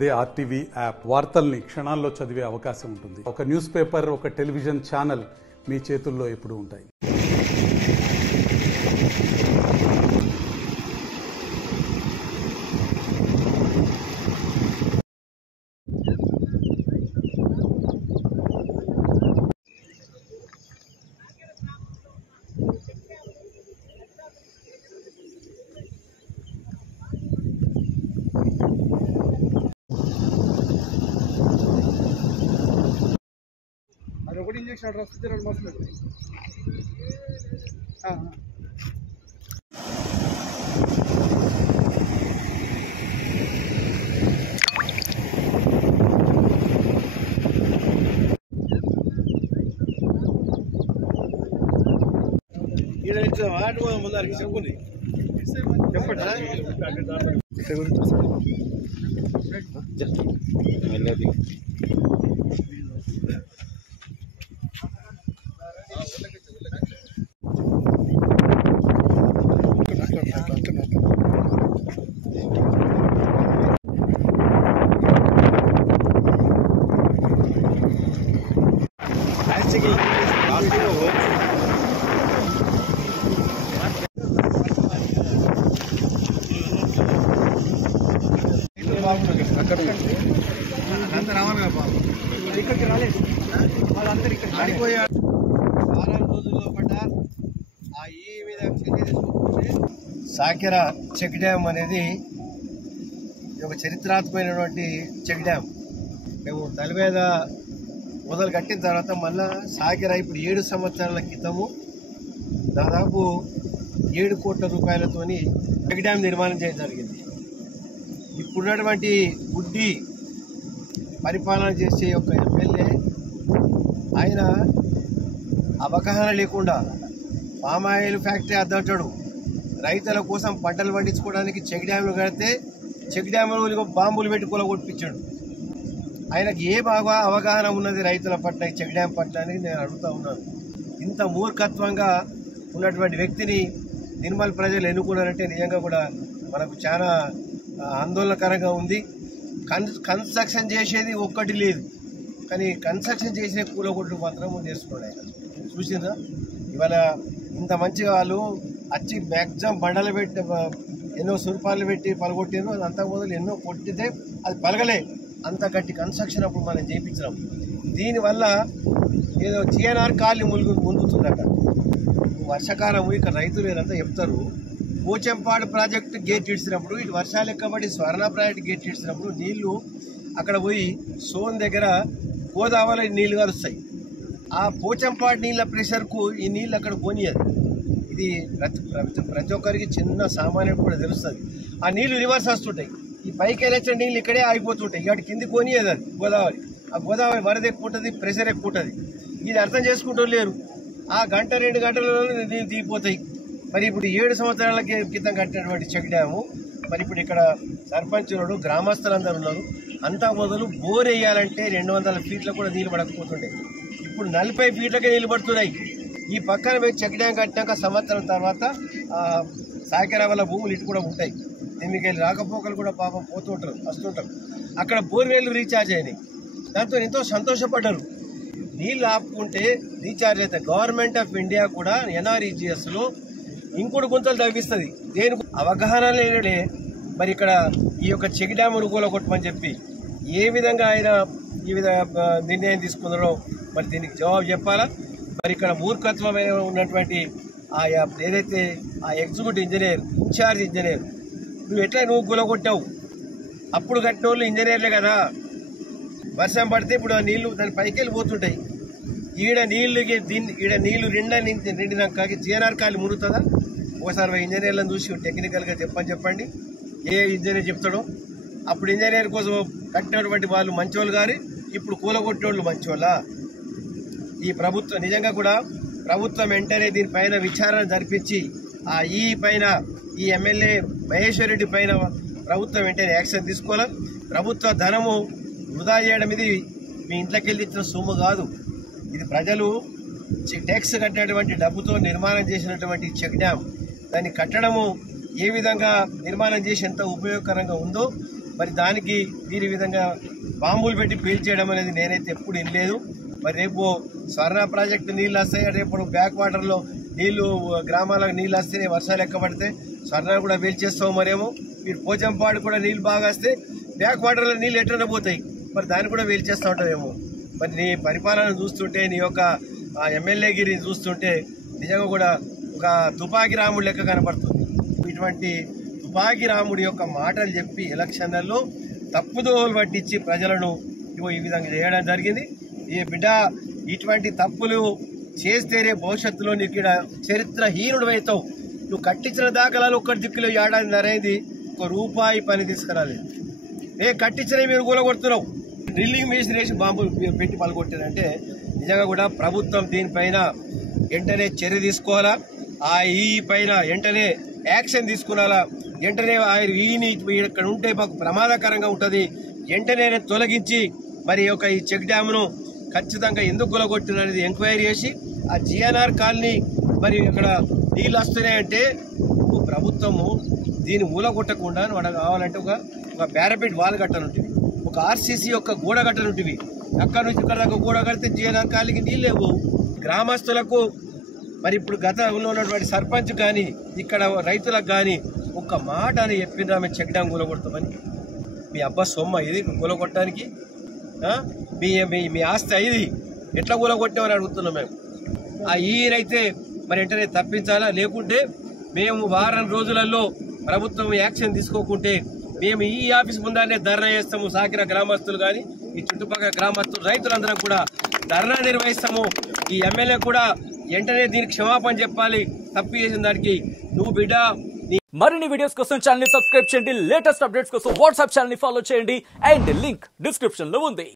అదే RTV app వార్తల్ని క్షణాల్లో చదివే అవకాశం ఉంటుంది. ఒక న్యూస్ పేపర్, ఒక టెలివిజన్ ఛానల్ మీ చేతుల్లో ఎప్పుడూ ఉంటాయి. ఒకటి ఇంజక్షన్ అడ్రస్ ఇస్తే 2 మాసాలు వాటి ముందరికి చెప్పుంది చెప్పండి. అంత రావాలి బాబు, ఇక్కడికి రాలేదు వాళ్ళందరూ ఇక్కడ ఆడిపోయారు. వారం రోజుల్లో పడ్డ ఆ ఈ మీద సాకెర చెక్ డ్యామ్ అనేది ఒక చరిత్రాత్మకమైనటువంటి చెక్ డ్యామ్. మేము తలవేద మొదలు కట్టిన తర్వాత మళ్ళా సాకెర ఇప్పుడు 7 సంవత్సరాల క్రితము దాదాపు 7 కోట్ల రూపాయలతోని చెక్ డ్యామ్ నిర్మాణం చేయడం జరిగింది. ఇప్పుడున్నటువంటి గుడ్డి పరిపాలన చేసే ఒక ఎమ్మెల్యే ఆయన అవగాహన లేకుండా పామాయిల్ ఫ్యాక్టరీ అద్దంటాడు. రైతుల కోసం పంటలు పండించుకోవడానికి చెక్ డ్యాములు కడితే చెక్ డ్యాములు బాంబులు పెట్టి కొలగొట్టించాడు. ఆయనకి ఏ బాగా అవగాహన ఉన్నది రైతుల పట్ల, చెక్ డ్యామ్ పట్ల అని నేను అడుగుతా ఉన్నాను. ఇంత మూర్ఖత్వంగా ఉన్నటువంటి వ్యక్తిని నిర్మల్ ప్రజలు ఎన్నుకున్నారంటే నిజంగా కూడా మనకు చాలా ఆందోళనకరంగా ఉంది. కన్స్ట్రక్షన్ చేసేది ఒక్కటి లేదు, కానీ కన్స్ట్రక్షన్ చేసే కూలగొట్లు మాత్రం చేస్తున్నాడు ఆయన. చూసిందా ఇవాళ ఇంత మంచిగా వాళ్ళు వచ్చి మ్యాక్సిమం బండలు పెట్టి ఎన్నో సురపాలు పెట్టి పలగొట్టారు. అది అంతకు మొదలు ఎన్నో కొట్టితే అది పలగలే. అంత గట్టి కన్స్ట్రక్షన్ అప్పుడు మనం చేయించినాం. దీనివల్ల ఏదో జిఎన్ఆర్ కాలనీ ముందుతుందట. వర్షాకాలము ఇక్కడ రైతులు ఏదంతా చెప్తారు. పోచంపాడు ప్రాజెక్టు గేట్ ఇడిచినప్పుడు ఇటు వర్షాలు ఎక్కబడి స్వర్ణ ప్రాజెక్టు గేట్ ఇడిచినప్పుడు నీళ్లు అక్కడ పోయి సోన్ దగ్గర గోదావరి నీళ్లు కలుస్తాయి. ఆ పోచంపాడు నీళ్ళ ప్రెషర్కు ఈ నీళ్ళు అక్కడ పోనీయదు. ఇది ప్రతి ఒక్కరికి చిన్న సామాన్యుడు కూడా తెలుస్తుంది. ఆ నీళ్లు రివర్స్ వస్తుంటాయి. ఈ పైకి వెళ్ళొచ్చిన నీళ్ళు ఇక్కడే ఆగిపోతుంటాయి. ఇటు కింది పోనీయదు అది గోదావరి. ఆ గోదావరి వరద ఎక్కువ ఉంటుంది, ప్రెషర్ ఎక్కువ ఉంటుంది. ఇది అర్థం చేసుకుంటూ లేరు. ఆ గంట 2 గంటలలో నీళ్ళు దిగిపోతాయి. మరి ఇప్పుడు 7 సంవత్సరాల క్రితం కట్టినటువంటి చెక్ డ్యాము మరి ఇప్పుడు ఇక్కడ సర్పంచులు గ్రామస్తులందరూ ఉన్నారు. అంతా మొదలు బోర్ వేయాలంటే 200 ఫీట్లకు కూడా నీళ్ళు పడకపోతుండే. ఇప్పుడు 40 ఫీట్లకే నీళ్ళు పడుతున్నాయి. ఈ పక్కన పోయి చెక్ డ్యామ్ కట్టినాక సంవత్సరం తర్వాత సాకెర వల్ల భూములు ఇటు కూడా ఉంటాయి. దీనికి వెళ్ళి రాకపోకలు కూడా పాపం పోతుంటారు, వస్తుంటారు. అక్కడ బోర్వేలు రీఛార్జ్ అయినాయి. దాంతో ఎంతో సంతోషపడ్డారు. నీళ్ళు ఆపుకుంటే రీఛార్జ్ అయితే గవర్నమెంట్ ఆఫ్ ఇండియా కూడా ఎన్ఆర్ఈజిఎస్లో ఇంకుడు గుంతలు తగ్గిస్తుంది. దేనికి అవగాహన లేనే మరి ఇక్కడ ఈ యొక్క చెక్ డ్యామును కూలగొట్టమని చెప్పి ఏ విధంగా ఆయన ఈ విధంగా నిర్ణయం తీసుకున్నారో మరి దీనికి జవాబు చెప్పాలా. మరి ఇక్కడ మూర్ఖత్వమైన ఉన్నటువంటి ఏదైతే ఆ ఎగ్జిక్యూటివ్ ఇంజనీర్, ఇన్ఛార్జ్ ఇంజనీర్, నువ్వు కూలగొట్టావు. అప్పుడు కట్టిన వాళ్ళు ఇంజనీర్లే కదా. వర్షం పడితే ఇప్పుడు ఆ నీళ్లు దాని పైకి వెళ్ళిపోతుంటాయి. ఈడ నీళ్లు నిండినాక జిఎన్ఆర్ కాలి మురుగుతుందా? ఒకసారి ఇంజనీర్లను చూసి టెక్నికల్గా చెప్పండి. ఏ ఇంజనీర్ చెప్తాడో. అప్పుడు ఇంజనీర్ కోసం కట్టినటువంటి వాళ్ళు మంచోళ్ళు కానీ ఇప్పుడు కూలగొట్టేవాళ్ళు మంచోళ్ళ? ఈ ప్రభుత్వం నిజంగా కూడా ప్రభుత్వం వెంటనే దీనిపైన విచారణ జరిపించి ఈ ఎమ్మెల్యే మహేశ్వర్ రెడ్డి పైన ప్రభుత్వం వెంటనే యాక్షన్ తీసుకోవాలి. ప్రభుత్వ ధనము వృధా చేయడం ఇది మీ ఇంట్లోకి వెళ్ళి ఇచ్చిన సొమ్ము కాదు. ఇది ప్రజలు ట్యాక్స్ కట్టినటువంటి డబ్బుతో నిర్మాణం చేసినటువంటి చెక్ డ్యామ్. దాన్ని కట్టడము ఏ విధంగా నిర్మాణం చేసి ఎంత ఉపయోగకరంగా ఉందో మరి దానికి దీని విధంగా బాంబులు పెట్టి పేల్చేయడం అనేది నేనైతే ఎప్పుడు వినలేదు. మరి రేపు స్వర్ణ ప్రాజెక్టు నీళ్ళు వస్తాయి, రేపు బ్యాక్ వాటర్లో నీళ్లు గ్రామాలకు నీళ్ళు వస్తే వర్షాలు ఎక్కబడితే స్వర్ణ కూడా పేల్చేస్తాం. మరేమో మీరు పోచంపాడు కూడా నీళ్ళు బాగా వస్తే బ్యాక్ వాటర్లో నీళ్ళు ఎట్లనే పోతాయి, మరి దాన్ని కూడా పేల్చేస్తూ ఉంటామేమో. మరి నీ పరిపాలన చూస్తుంటే, నీ యొక్క ఎమ్మెల్యే గిరిని చూస్తుంటే నిజంగా కూడా ఒక తుపాకీ రాముడు లెక్క కనపడుతుంది. ఇటువంటి తుపాకీ రాముడి యొక్క మాటలు చెప్పి ఎలక్షన్లలో తప్పుదోవలు పట్టించి ప్రజలను ఈ విధంగా చేయడం జరిగింది. ఈ బిడ్డ ఇటువంటి తప్పులు చేస్తేనే భవిష్యత్తులో నీకు ఇక్కడ చరిత్రహీనుడు అవుతావు. నువ్వు కట్టించిన దాఖలాలు ఒక్కటి దిక్కులో ఏడాది నరైంది, ₹1 పని తీసుకురాలేదు. కట్టించిన మీరు కూలగొడుతున్నావు. డ్రిల్లింగ్ మిషన్ వేసి బాంబులు పెట్టి పలగొట్టారంటే నిజంగా కూడా ప్రభుత్వం దీనిపైన వెంటనే చర్య తీసుకోవాలా. ఈ పైన వెంటనే యాక్షన్ తీసుకున్నాలా. వెంటనే ఈని ఇక్కడ ఉంటే మాకు ప్రమాదకరంగా ఉంటుంది, వెంటనే తొలగించి మరి ఈ చెక్ డ్యామ్ను ఖచ్చితంగా ఎందుకు కూలగొట్టినది ఎంక్వైరీ చేసి ఆ జిఎన్ఆర్ కాలనీ మరి ఇక్కడ నీళ్ళు వస్తున్నాయంటే ప్రభుత్వము దీన్ని ఊలగొట్టకుండా వాడు కావాలంటే ఒక పారాపెట్ వాల్ కట్టనుంటివి, ఒక ఆర్సీసీ యొక్క గోడ కట్టనుంటివి. అక్కడ నుంచి ఇక్కడ దాకా గోడ కడితే జిఎన్ఆర్ కాలనీకి నీళ్ళు లేవు. గ్రామస్తులకు మరి ఇప్పుడు గతంలో ఉన్నటువంటి సర్పంచ్ కానీ ఇక్కడ రైతులకు కానీ ఒక్క మాట అని చెప్పిండ్రా మేము చెక్ డ్యామ్ కూలగొడతామని. మీ అబ్బా సొమ్మ ఇది కూలగొట్టడానికి? మీ ఆస్తి ఇది ఎట్లా కూలగొట్టామని అడుగుతున్నాం మేము. ఈయనైతే మరి వెంటనే తప్పించాలా, లేకుంటే మేము వారం రోజులలో ప్రభుత్వం యాక్షన్ తీసుకోకుంటే మేము ఈ ఆఫీస్ ముందరనే ధర్నా చేస్తాము. సాకిర గ్రామస్తులు కానీ ఈ చుట్టుపక్కల గ్రామస్తులు రైతులందరం కూడా ధర్నా నిర్వహిస్తాము. ఈ ఎమ్మెల్యే కూడా వెంటనే దీనికి క్షమాపణ చెప్పాలి, తప్పు చేసిన దానికి. నువ్వు బిడ్డ మరిన్ని వీడియోస్ కోసం ఛానల్ ని సబ్స్క్రైబ్ చేయండి, లేటెస్ట్ అప్డేట్స్ కోసం వాట్సాప్ ఛానల్ ని ఫాలో చేయండి, అండ్ లింక్ డిస్క్రిప్షన్ లో ఉంది.